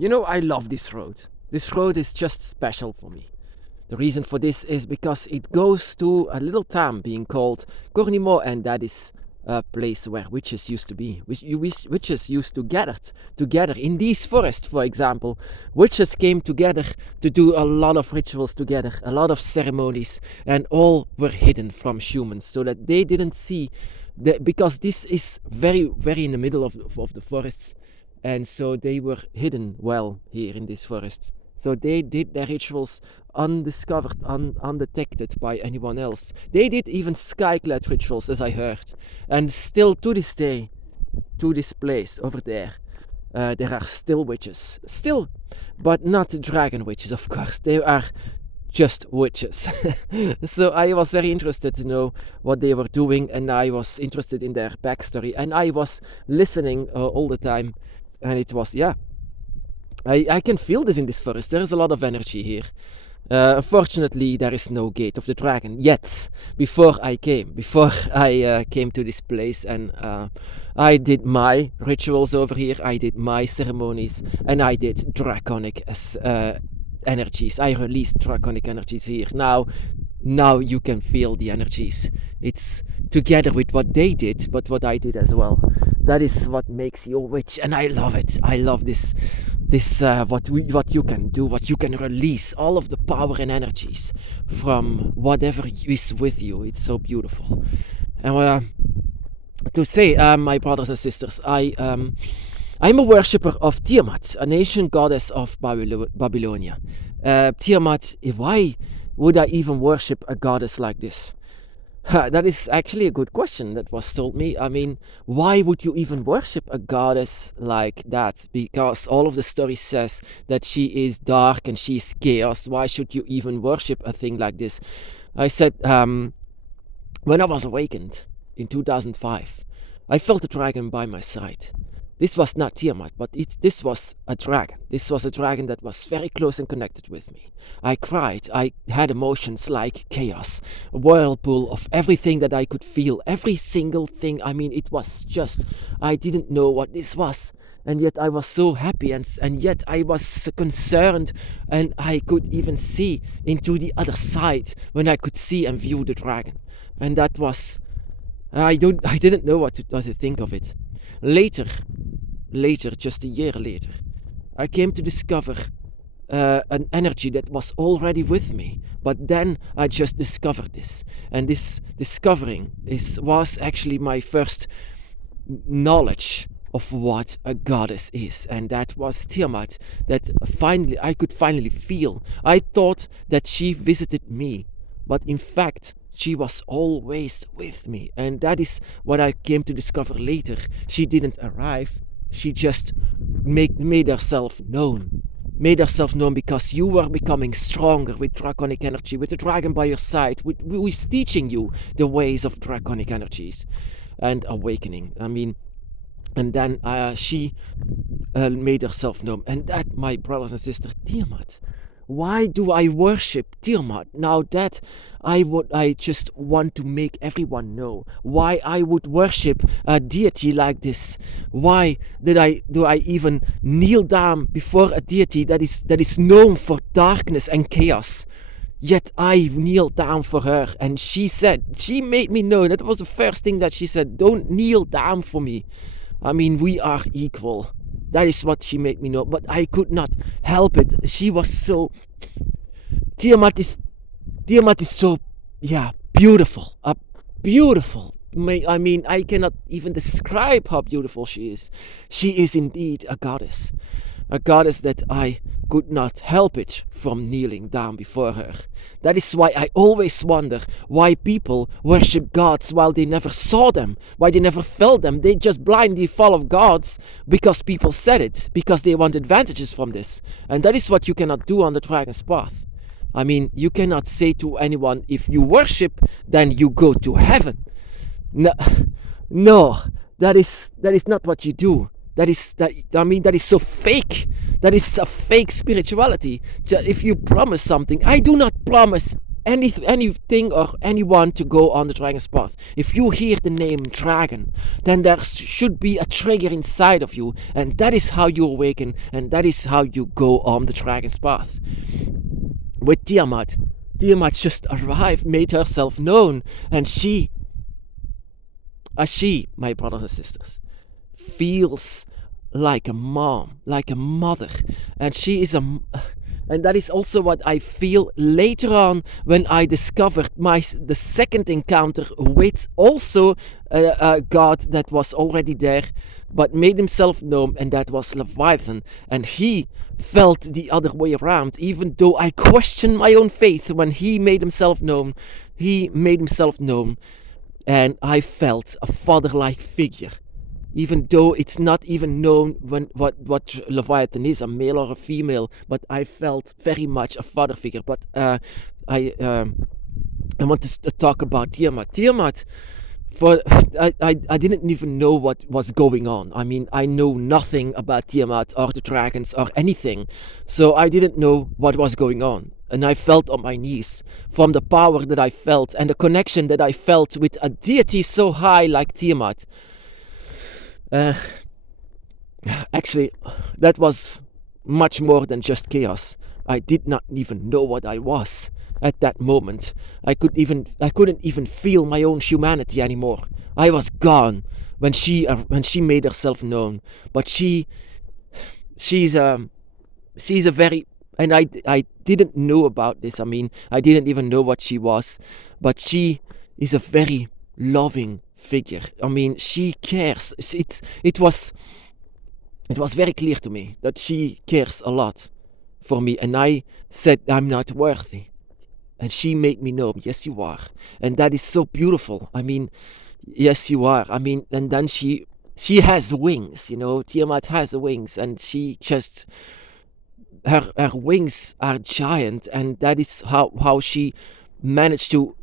I love this road. This road is just special for me. The reason for this is because it goes to a little town being called Cornimo, and that is a place where witches used to be. Witches used to gather together in these forests, for example. Witches came together to do a lot of rituals together, a lot of ceremonies, and all were hidden from humans so that they didn't see. Because this is very, very in the middle of the forests, and so they were hidden well here in this forest. So they did their rituals undiscovered, undetected by anyone else. They did even skyclad rituals, as I heard. And still to this day, to this place over there are still witches. Still, but not dragon witches, of course. They are just witches. So I was very interested to know what they were doing, and I was interested in their backstory, and I was listening all the time, and it was, I can feel this in this forest. There is a lot of energy here. Unfortunately, there is no gate of the dragon yet. Before I came to this place, and I did my rituals over here. I did my ceremonies, and I did draconic energies. I released draconic energies here. Now you can feel the energies. It's together with what they did, but what I did as well. That is what makes you a witch, and I love it. I love this what you can do, what you can release, all of the power and energies from whatever is with you. It's so beautiful. And to say, my brothers and sisters, I'm a worshipper of Tiamat, an ancient goddess of Babylonia. Tiamat, why would I even worship a goddess like this? That is actually a good question that was told me. I mean, why would you even worship a goddess like that? Because all of the story says that she is dark and she's chaos. Why should you even worship a thing like this? I said, when I was awakened in 2005, I felt a dragon by my side. This was not Tiamat, but this was a dragon. This was a dragon that was very close and connected with me. I cried. I had emotions like chaos, a whirlpool of everything that I could feel, every single thing. I mean, it was just, I didn't know what this was. And yet I was so happy, and yet I was concerned, and I could even see into the other side when I could see and view the dragon. And that was, I didn't know what to think of it. Later, just a year later, I came to discover an energy that was already with me. But then I just discovered this. And this discovering was actually my first knowledge of what a goddess is. And that was Tiamat, that I could finally feel. I thought that she visited me, but in fact, she was always with me, and that is what I came to discover later. She didn't arrive, she just made herself known. Made herself known because you were becoming stronger with draconic energy, with the dragon by your side, who is teaching you the ways of draconic energies and awakening. I mean, and then she made herself known, and that, my brothers and sisters, Tiamat. Why do I worship Tiamat? Now that I just want to make everyone know why I would worship a deity like this. Why do I even kneel down before a deity that is known for darkness and chaos? Yet I kneel down for her, and she made me know. That was the first thing that she said. Don't kneel down for me. I mean, we are equal. That is what she made me know, but I could not help it. She was so... Tiamat is so, beautiful. Beautiful. I mean, I cannot even describe how beautiful she is. She is indeed a goddess. A goddess that I could not help it from kneeling down before her. That is why I always wonder why people worship gods while they never saw them, why they never felt them. They just blindly follow gods because people said it, because they want advantages from this. And that is what you cannot do on the Dragon's Path. I mean, you cannot say to anyone, if you worship, then you go to heaven. No, that is not what you do. That is so fake. That is a fake spirituality. If you promise something, I do not promise anything or anyone to go on the dragon's path. If you hear the name dragon, then there should be a trigger inside of you, and that is how you awaken, and that is how you go on the dragon's path. With Tiamat just arrived, made herself known, and she, my brothers and sisters, feels like a mom, like a mother, and she is and that is also what I feel later on when I discovered the second encounter with also a god that was already there, but made himself known, and that was Leviathan. And he felt the other way around, even though I questioned my own faith when he made himself known. He made himself known, and I felt a father-like figure. Even though it's not even known what Leviathan is, a male or a female, but I felt very much a father figure. But I want to talk about Tiamat. Tiamat, I didn't even know what was going on. I mean, I know nothing about Tiamat or the dragons or anything, so I didn't know what was going on. And I felt on my knees from the power that I felt and the connection that I felt with a deity so high like Tiamat. Actually, that was much more than just chaos. I did not even know what I was at that moment. I couldn't even feel my own humanity anymore. I was gone when she made herself known. But she's a very, and I didn't know about this. I mean, I didn't even know what she was, but she is a very loving figure. I mean, she cares. It was very clear to me that she cares a lot for me, and I said I'm not worthy, and she made me know, yes you are, and that is so beautiful. I mean, yes you are. I mean, and then she has wings, you know. Tiamat has wings, and she just her wings are giant, and that is how she managed to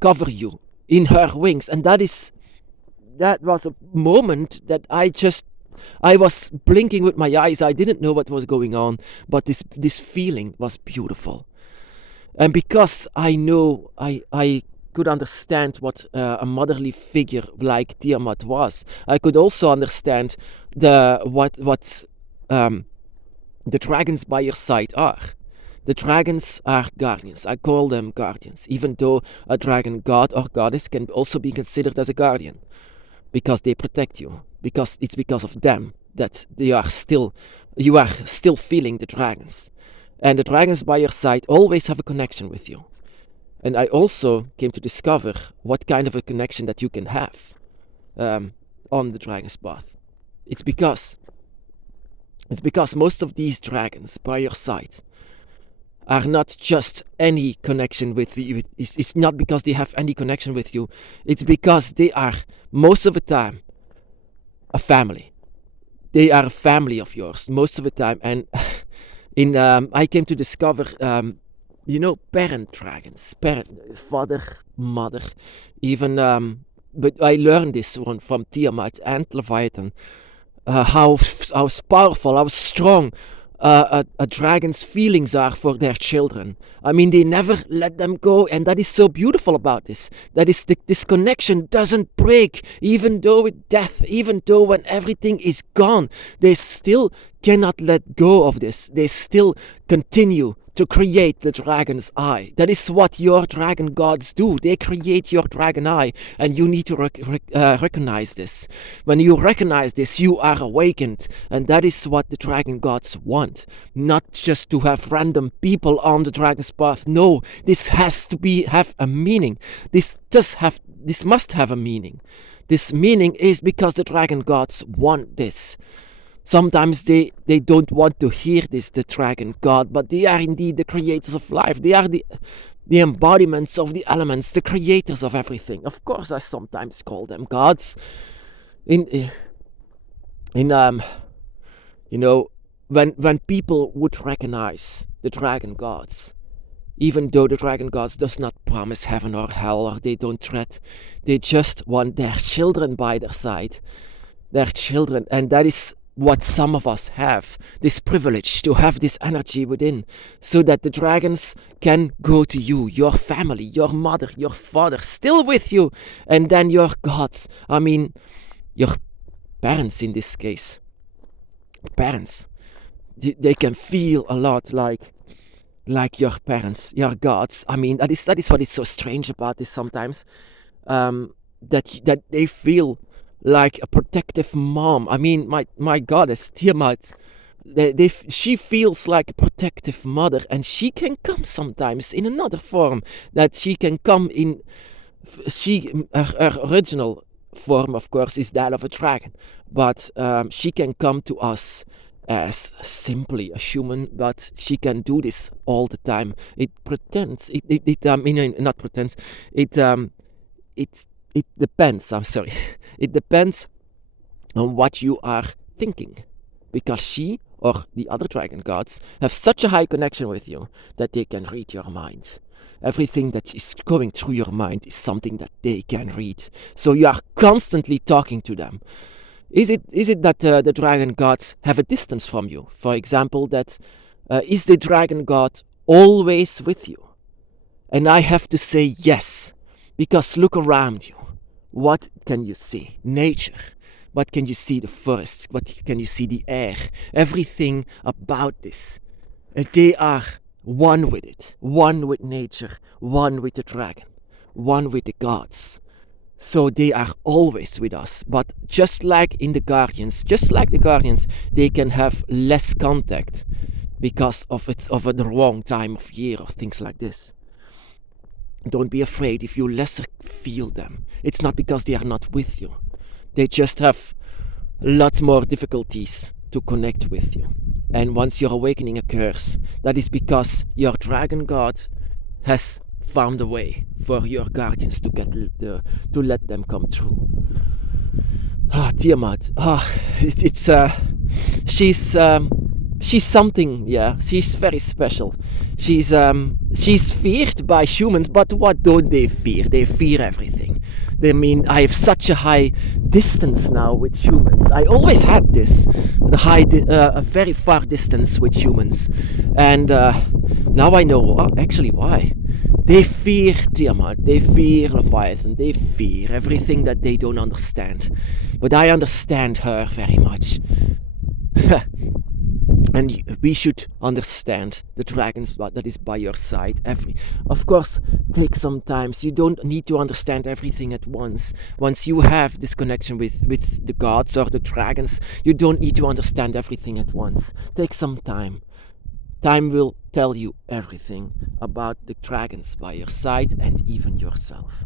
cover you in her wings. And that was a moment that I was blinking with my eyes. I didn't know what was going on, but this feeling was beautiful. And because I know I could understand what a motherly figure like Tiamat was, I could also understand what the dragons by your side are. The dragons are guardians. I call them guardians, even though a dragon god or goddess can also be considered as a guardian, because they protect you, because it's because of them that you are still feeling the dragons. And the dragons by your side always have a connection with you. And I also came to discover what kind of a connection that you can have on the dragon's path. It's because most of these dragons by your side are not just any connection with you. It's not because they have any connection with you. It's because they are, most of the time, a family. They are a family of yours, most of the time. And I came to discover, parent dragons. Father, mother. Even, but I learned this one from Tiamat and Leviathan. How powerful, how strong a dragon's feelings are for their children. I mean, they never let them go, and that is so beautiful about this. That is, this connection doesn't break, even though with death, even though when everything is gone, they still cannot let go of this. They still continue to create the dragon's eye. That is what your dragon gods do. They create your dragon eye, and you need to recognize this. When you recognize this, you are awakened, and that is what the dragon gods want. Not just to have random people on the dragon's path. No, this has to have a meaning. This must have a meaning. This meaning is because the dragon gods want this. Sometimes they don't want to hear this, the dragon god, but they are indeed the creators of life. They are the embodiments of the elements, the creators of everything. Of course, I sometimes call them gods. When people would recognize the dragon gods, even though the dragon gods does not promise heaven or hell, or they don't threat, they just want their children by their side. Their children, and that is what some of us have, this privilege to have this energy within, so that the dragons can go to you, your family, your mother, your father, still with you, and then your gods. I mean, your parents in this case. Parents, they can feel a lot like your parents, your gods. I mean, that is what is so strange about this sometimes, that they feel like a protective mom. I mean, my goddess Tiamat, she feels like a protective mother, and she can come sometimes in another form. That she can come in, her original form, of course, is that of a dragon, but she can come to us as simply a human, but she can do this all the time. It pretends, not pretends, it depends, I'm sorry, it depends on what you are thinking, because she or the other dragon gods have such a high connection with you that they can read your mind. Everything that is going through your mind is something that they can read. So you are constantly talking to them. Is it that the dragon gods have a distance from you? For example, that is the dragon god always with you? And I have to say yes, because look around you. What can you see? Nature. What can you see? The forests. What can you see? The air. Everything about this. They are one with it. One with nature. One with the dragon. One with the gods. So they are always with us. But just like the Guardians, they can have less contact because of the wrong time of year or things like this. Don't be afraid if you lesser feel them. It's not because they are not with you. They just have lots more difficulties to connect with you. And once your awakening occurs, that is because your dragon god has found a way for your guardians to let them come through. Tiamat. She's something, yeah. She's very special. She's feared by humans, but what don't they fear? They fear everything. I mean, I have such a high distance now with humans. I always had this, a very far distance with humans, and now I know actually why. They fear Tiamat, they fear Leviathan, they fear everything that they don't understand. But I understand her very much. And we should understand the dragons that is by your side. Of course, take some time. You don't need to understand everything at once. Once you have this connection with the gods or the dragons, you don't need to understand everything at once. Take some time. Time will tell you everything about the dragons by your side and even yourself.